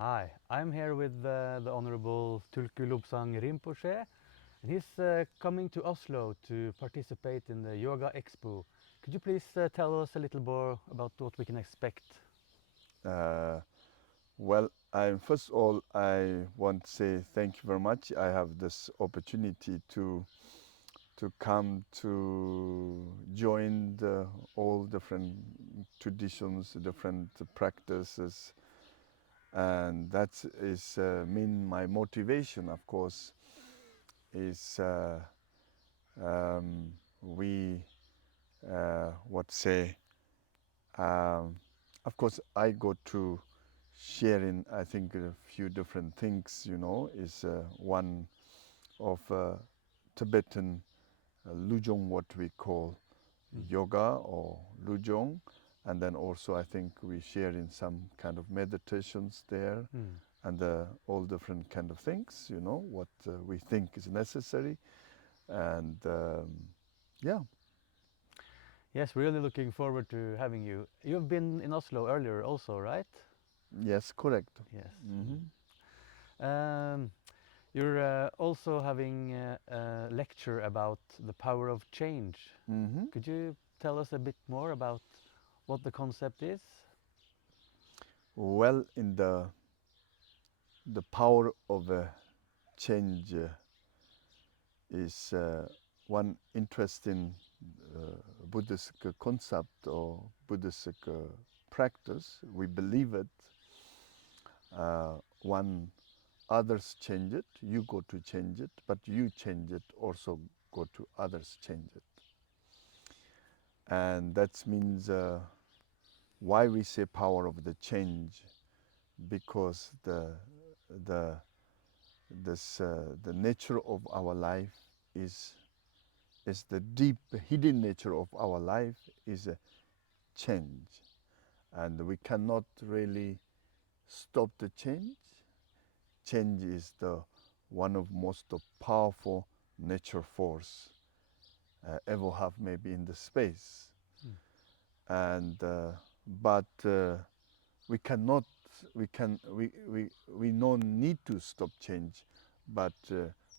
Hi, I'm here with the Honorable Tulku Lobsang Rinpoche, and he's coming to Oslo to participate in the Yoga Expo. Could you please tell us a little more about what we can expect? Uh, First of all, I want to say thank you very much. I have this opportunity to come to join all different traditions, different practices, and that is mean my motivation. Of course, is we what say. Um, of course, I go to sharing, I think, a few different things, is one of Tibetan Lujong, what we call Mm. yoga or Lujong. And then also I think we share in some kind of meditations there Mm. and all different kind of things, what we think is necessary. And yeah, Yes, really looking forward to having you. You've been in Oslo earlier also, right? yes, correct. Yes. Hmm. You're also having a lecture about the power of change. Hmm. Could you tell us a bit more about what the concept is? Well, in the power of change is one interesting Buddhist concept or Buddhist practice. We believe it. One others change it, you go to change it, but you change it, also go to others change it. And that means why we say power of the change, because the the nature of our life is the deep hidden nature of our life is a change, and we cannot really stop the change. Change is the one of most powerful nature force ever have maybe in the space, Mm. and but we cannot we don't need to stop change, but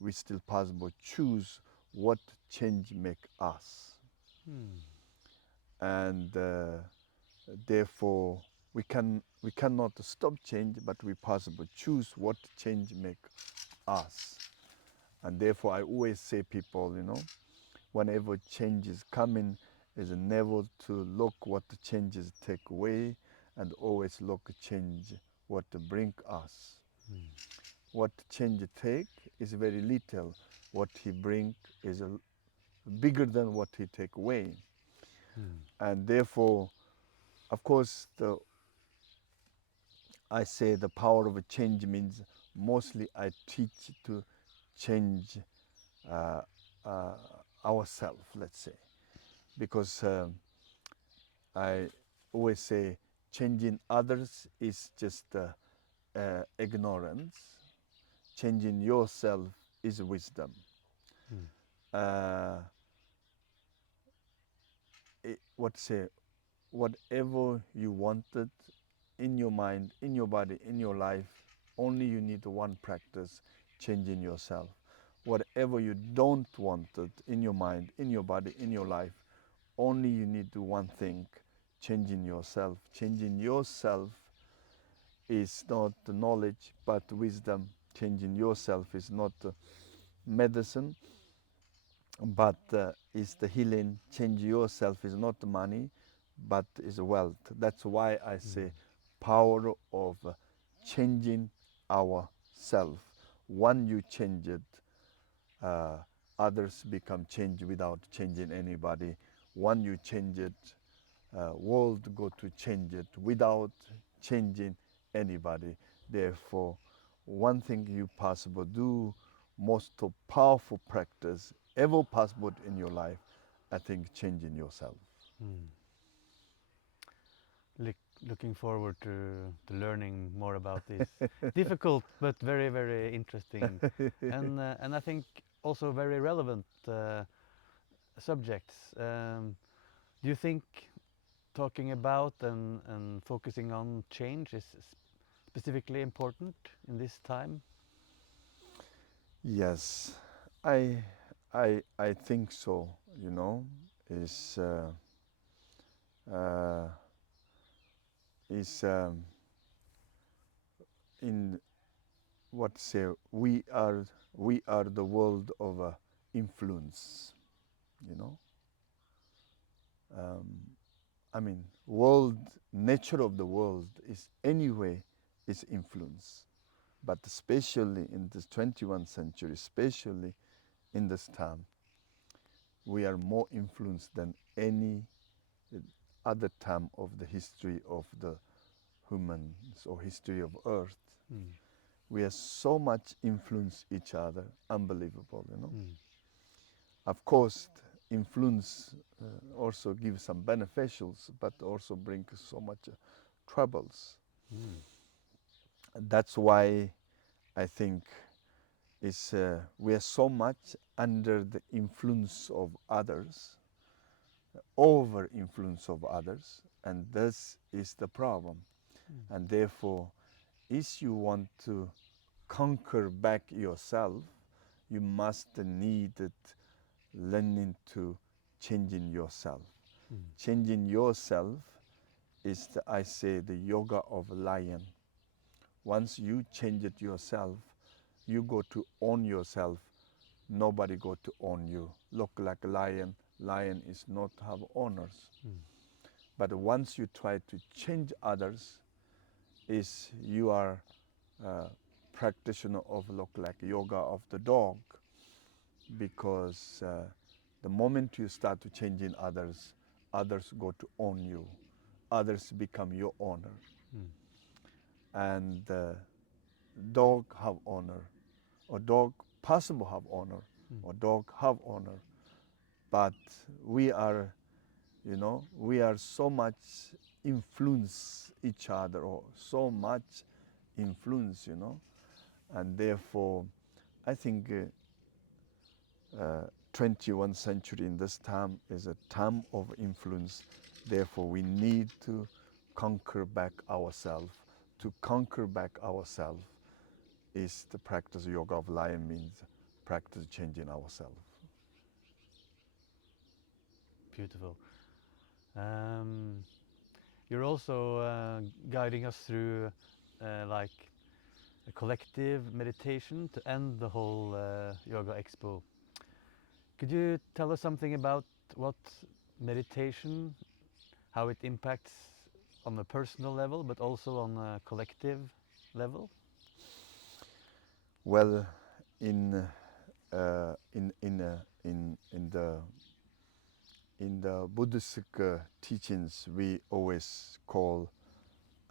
we still possible choose what change make us. Mm. And therefore we cannot stop change, but we possible choose what change make us. And therefore I always say people, whenever change is coming, is never to look what the changes take away, and always look change what to bring us. Mm. What change take is very little, what he bring is bigger than what he take away. Mm. And therefore, of course, I say the power of a change means mostly I teach to change uh, uh, ourselves, let's say, because I always say changing others is just ignorance. Changing yourself is wisdom. Mm. Uh, what say, whatever you wanted in your mind, in your body, in your life, only you need one practice, changing yourself. Whatever you don't want it in your mind, in your body, in your life, only you need to one thing, changing yourself. Changing yourself is not knowledge but wisdom. Changing yourself is not medicine but is the healing. Change yourself is not money but is wealth. That's why I Mm. say power of changing ourself. One you change it, uh, others become changed without changing anybody. One you change it, world go to change it without changing anybody. Therefore, one thing you possible do, most powerful practice ever possible in your life, I think changing yourself. Mm. Look, Looking forward to learning more about this difficult but very very interesting, and I think also very relevant subjects. Do you think talking about and focusing on change is specifically important in this time? Yes, I think so. You know, is uh, is in what say we are the world of influence. You know, I mean, world nature of the world is anyway is influence, but especially in this 21st century, especially in this time, we are more influenced than any other time of the history of the humans or history of Earth. Mm. We are so much influence each other, unbelievable, you know. Mm. Of course, influence also gives some beneficials, but also brings so much troubles. Mm. That's why I think we are so much under the influence of others, over influence of others, and this is the problem. Mm. And therefore, if you want to conquer back yourself, you must need it learning to changing yourself. Mm. Changing yourself is, I say, the yoga of lion. Once you change it yourself, you go to own yourself. Nobody go to own you. Look like a lion. Lion is not have owners. Mm. But once you try to change others, is you are practitioner of look like yoga of the dog, because the moment you start to changing others, others go to own you, others become your owner, Mm. and dog have honor, or dog possible have honor, Mm. or dog have honor, but we are, you know, we are so much influence each other, or so much influence, you know, and therefore I think 21st century in this time is a time of influence. Therefore we need to conquer back ourselves. To conquer back ourselves is the practice yoga of lion, means practice changing ourselves. Beautiful. Um, you're also guiding us through like a collective meditation to end the whole Yoga Expo. Could you tell us something about what meditation, how it impacts on a personal level, but also on a collective level? Well, in uh, in in uh, in the Buddhist teachings, we always call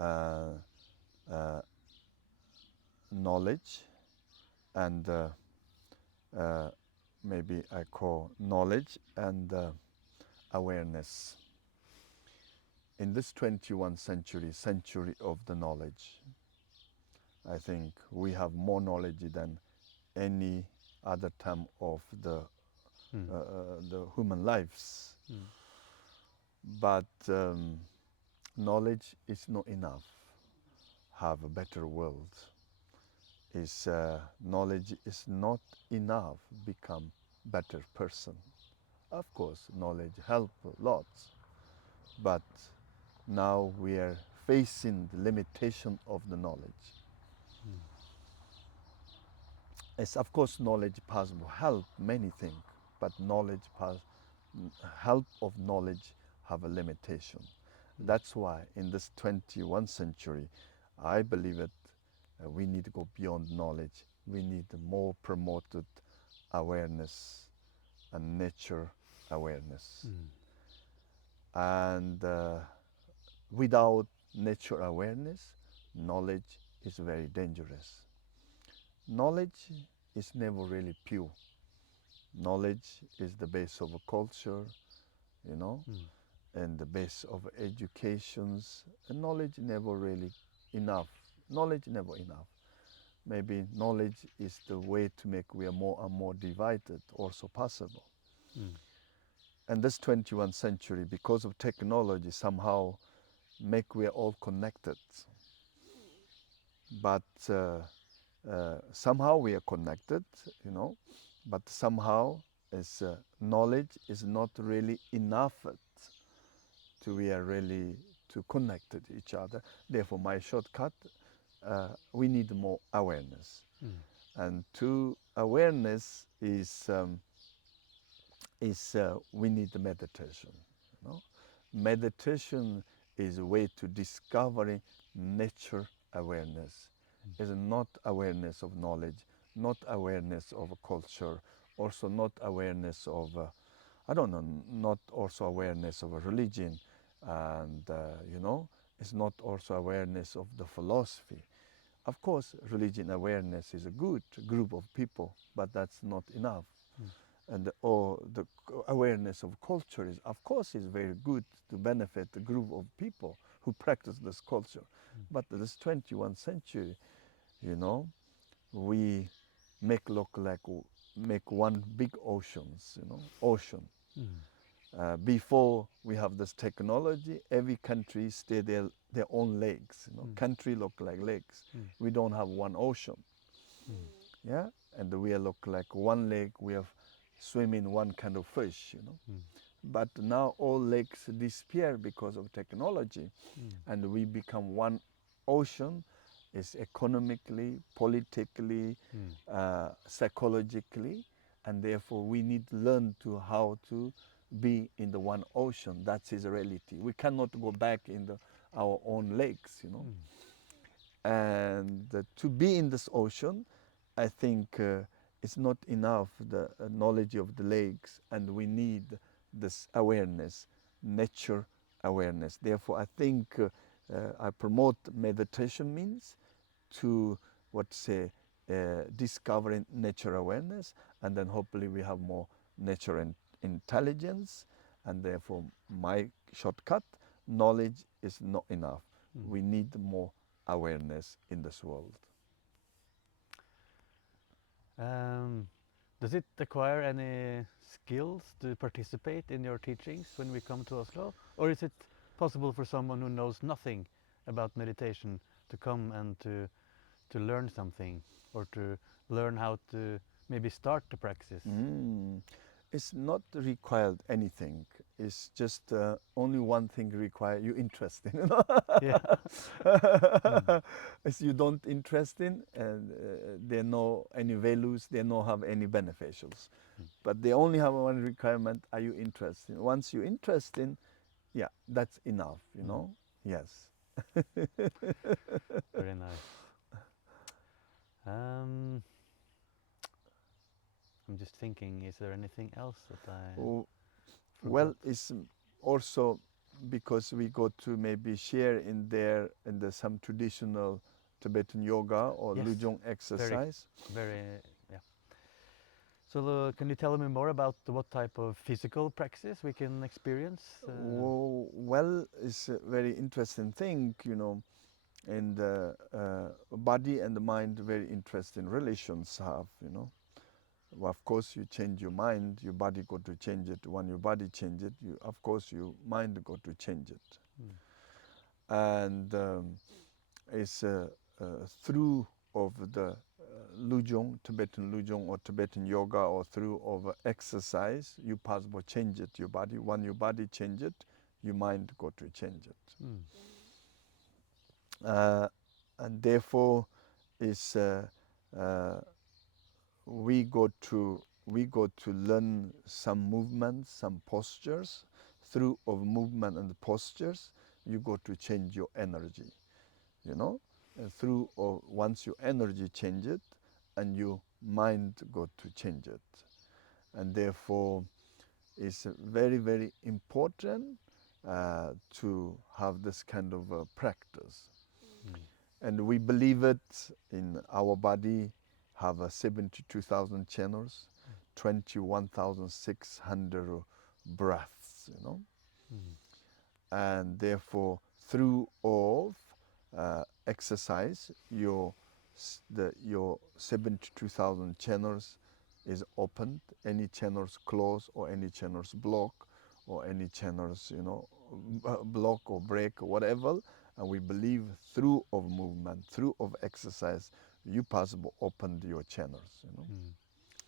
uh, uh, knowledge, and uh, maybe I call knowledge and awareness. In this 21st century, century of the knowledge, I think we have more knowledge than any other time of Mm. the human lives. Mm. But knowledge is not enough. Have a better world. Is knowledge is not enough. Become better person. Of course, knowledge help lots, but now we are facing the limitation of the knowledge. Mm. It's of course knowledge possible help many things, but help of knowledge have a limitation. Mm. That's why in this 21st century, I believe it, we need to go beyond knowledge. We need more promoted awareness and nature awareness. Mm. And without nature awareness, knowledge is very dangerous. Knowledge is never really pure. Knowledge is the base of a culture, you know, Mm. and the base of educations. And knowledge never really enough. Knowledge never enough. Maybe knowledge is the way to make we are more and more divided, also possible. Mm. And this 21st century, because of technology, somehow make we are all connected. but somehow we are connected, you know, but somehow is knowledge is not really enough to we are really to connect to each other. Therefore, my shortcut, we need more awareness. And to awareness is we need the meditation. You know? Meditation is a way to discovering nature awareness. Is not awareness of knowledge, not awareness of culture, also not awareness of I don't know, not also awareness of a religion, and you know, it's not also awareness of the philosophy. Of course, religion awareness is a good group of people, but that's not enough. And or the awareness of culture is, of course, is very good to benefit the group of people who practice this culture. But this 21st century, you know, we make look like make one big oceans, you know, ocean. Before we have this technology, every country stay their own lakes. You know, country look like lakes. We don't have one ocean. Yeah, and we look like one lake. We have swim in one kind of fish. You know, but now all lakes disappear because of technology, and we become one ocean. Is economically, politically, psychologically, and therefore we need to learn to how to be in the one ocean. That's his reality. We cannot go back in our own lakes, you know. And to be in this ocean, I think it's not enough the knowledge of the lakes, and we need this awareness, nature awareness. Therefore, I think I promote meditation means to discovering nature awareness, and then hopefully we have more nature and intelligence, and therefore my shortcut, knowledge is not enough. We need more awareness in this world. Does it acquire any skills to participate in your teachings when we come to Oslo? Or is it possible for someone who knows nothing about meditation to come and to learn something, or to learn how to maybe start the practice? It's not required anything. It's just only one thing required, you interest in. You know? Yeah. If you don't interest in, and there no any values, they no have any beneficials. But they only have one requirement: are you interested? Once you interest in, yeah, that's enough. You know. Yes. Very nice. I'm just thinking, is there anything else that I Well, forgot? it's also because we go to maybe share in the some traditional Tibetan yoga or Yes, Jong exercise. very, yeah. So can you tell me more about what type of physical practice we can experience? Well, it's a very interesting thing, you know, and the body and the mind very interesting relations have, you know. Well, of course, you change your mind, your body got to change it. When your body change it, of course, your mind got to change it. And it's through of the Lujong, Tibetan Lujong or Tibetan yoga, or through of exercise, you possible change it, your body. When your body change it, your mind got to change it. And therefore, is we got to learn some movements, some postures. Through of movement and postures, you got to change your energy, you know. And through or once your energy change it, and your mind got to change it. And therefore, it's very, very important to have this kind of practice. And we believe it in our body have 72,000 channels, 21,600 breaths, you know. And therefore, through of exercise, your 72,000 channels is opened. Any channels closed, or any channels block, or any channels, you know, block or break or whatever, And we believe through of movement, through of exercise, you possible opened your channels, you know.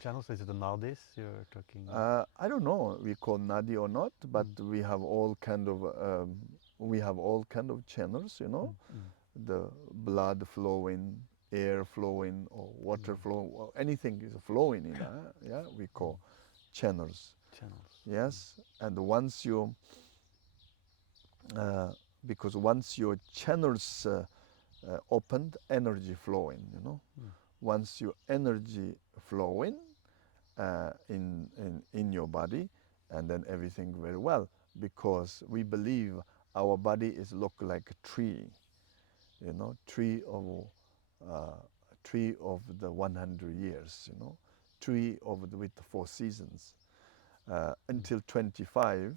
Channels, is it the nadis you're talking? I don't know we call nadi or not, but we have all kind of channels, you know, the blood flowing, air flowing, or water flowing, or anything is flowing in yeah, we call channels. Channels. Yes, and once you because once your channels opened, energy flowing, you know. Once your energy flowing in your body, and then everything very well, because we believe our body is look like a tree, you know, tree of the 100 years, you know, tree of with the 4 seasons. Until 25,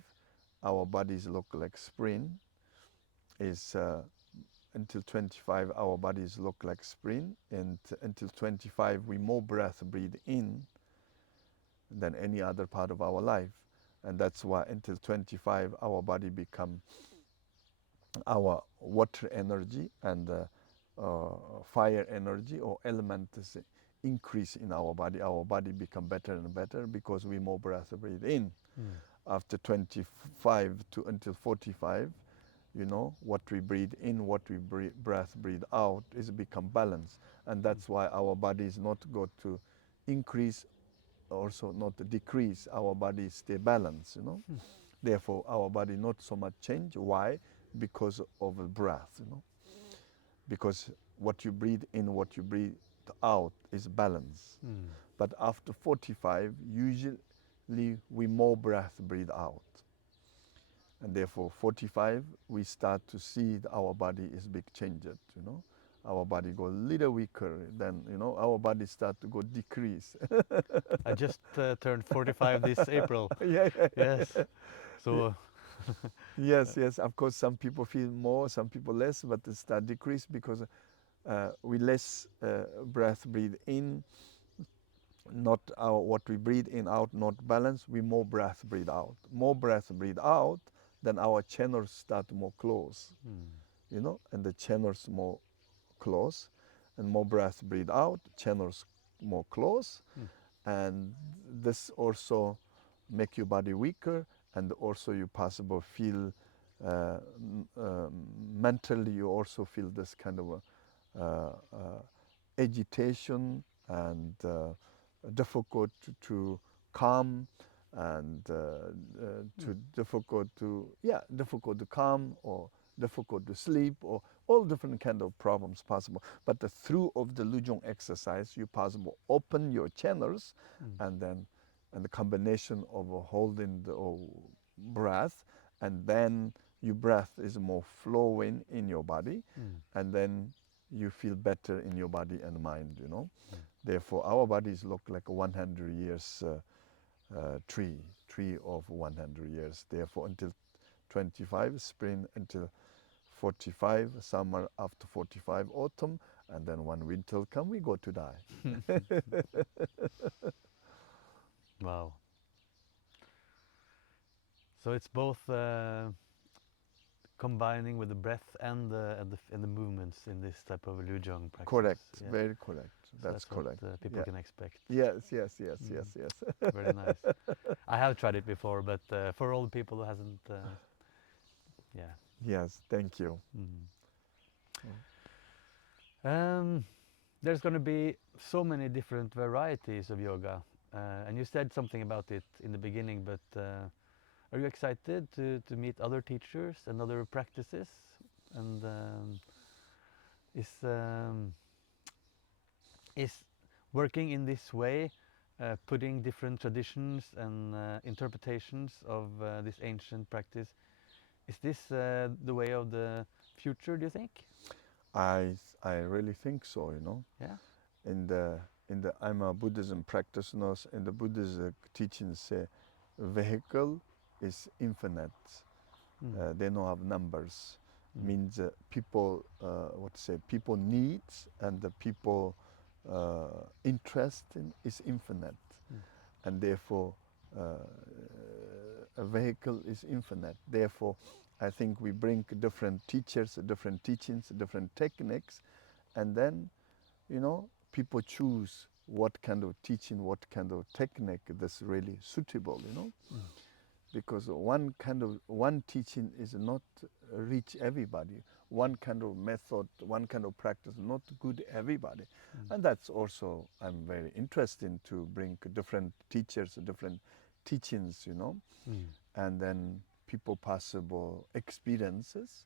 our bodies look like spring. Is until 25, our bodies look like spring, and until 25, we more breath breathe in than any other part of our life, and that's why until 25, our body become our water energy and fire energy or elements increase in our body. Our body become better and better because we more breath breathe in. After 25 to until 45, you know, what we breathe in, what we breath breathe out is become balanced, and that's why our body is not go to increase, also not to decrease. Our body stay balanced, you know. Therefore, our body not so much change. Why? Because of the breath, you know. Because what you breathe in, what you breathe out is balance. But after 45, usually we more breath breathe out. And therefore, 45, we start to see our body is big changed, you know. Our body go a little weaker, then, you know, our body start to go decrease. I just turned 45 this April. Yeah. Yes. So. Yes, of course, some people feel more, some people less, but it start decrease because we less breath breathe in, not what we breathe in out not balance. We more breath breathe out. More breath breathe out, then our channels start more close, you know, and the channels more close, and more breath breathe out, channels more close, and this also make your body weaker, and also you possible feel mentally you also feel this kind of agitation and difficult to calm, and difficult to calm, or difficult to sleep, or all different kind of problems possible. But through of the Lujong exercise, you possible open your channels, and then the combination of holding the breath, and then your breath is more flowing in your body, and then you feel better in your body and mind, you know. Therefore, our bodies look like a 100 years tree of 100 years. Therefore, until 25, spring, until 45, summer, after 45, autumn, and then when winter come, we go to die. Wow. So it's both combining with the breath and the movements in this type of Lujong practice. Correct, Yeah. very correct. So that's correct. what people can expect. Yes. Very nice. I have tried it before, but for all the people who hasn't, yeah. Yes, thank you. There's going to be so many different varieties of yoga, and you said something about it in the beginning, but are you excited to meet other teachers and other practices? And is working in this way, putting different traditions and interpretations of this ancient practice, is this the way of the future, do you think? I really think so, you know. Yeah. I'm a Buddhism practitioner, and the Buddha's teachings say vehicle is infinite. They don't have numbers. Means people people needs and the people interest in is infinite, and therefore a vehicle is infinite. Therefore, I think we bring different teachers, different teachings, different techniques, and then, you know, people choose what kind of teaching, what kind of technique that's really suitable, you know. Because one teaching is not reach everybody. One kind of method, one kind of practice not good everybody. And that's also, I'm very interested in to bring different teachers, different teachings, you know, and then people possible experiences,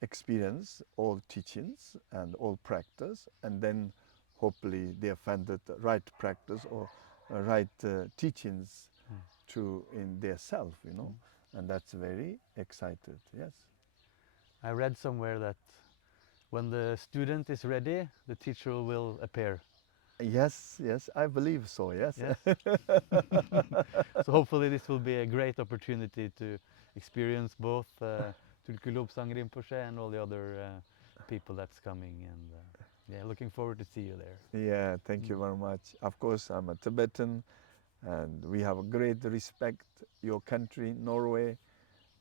experience all teachings and all practice, and then hopefully they find the right practice or right teachings to in their self, you know, and that's very excited. Yes. I read somewhere that when the student is ready, the teacher will appear. Yes, yes, I believe so. Yes. Yes. So hopefully this will be a great opportunity to experience both Tulku Lobsang Rinpoche and all the other people that's coming, and yeah, looking forward to see you there. Yeah, thank you very much. Of course, I'm a Tibetan, and we have a great respect your country, Norway,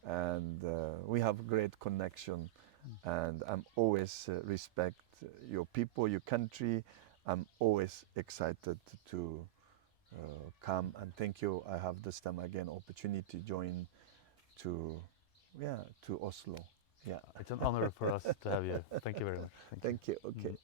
and we have great connection. And I'm always respect your people, your country. I'm always excited to come, and thank you. I have this time again opportunity to join to, yeah, to Oslo. Yeah. It's an honor for us to have you. Thank you very much. Thank you. Thank you. Okay.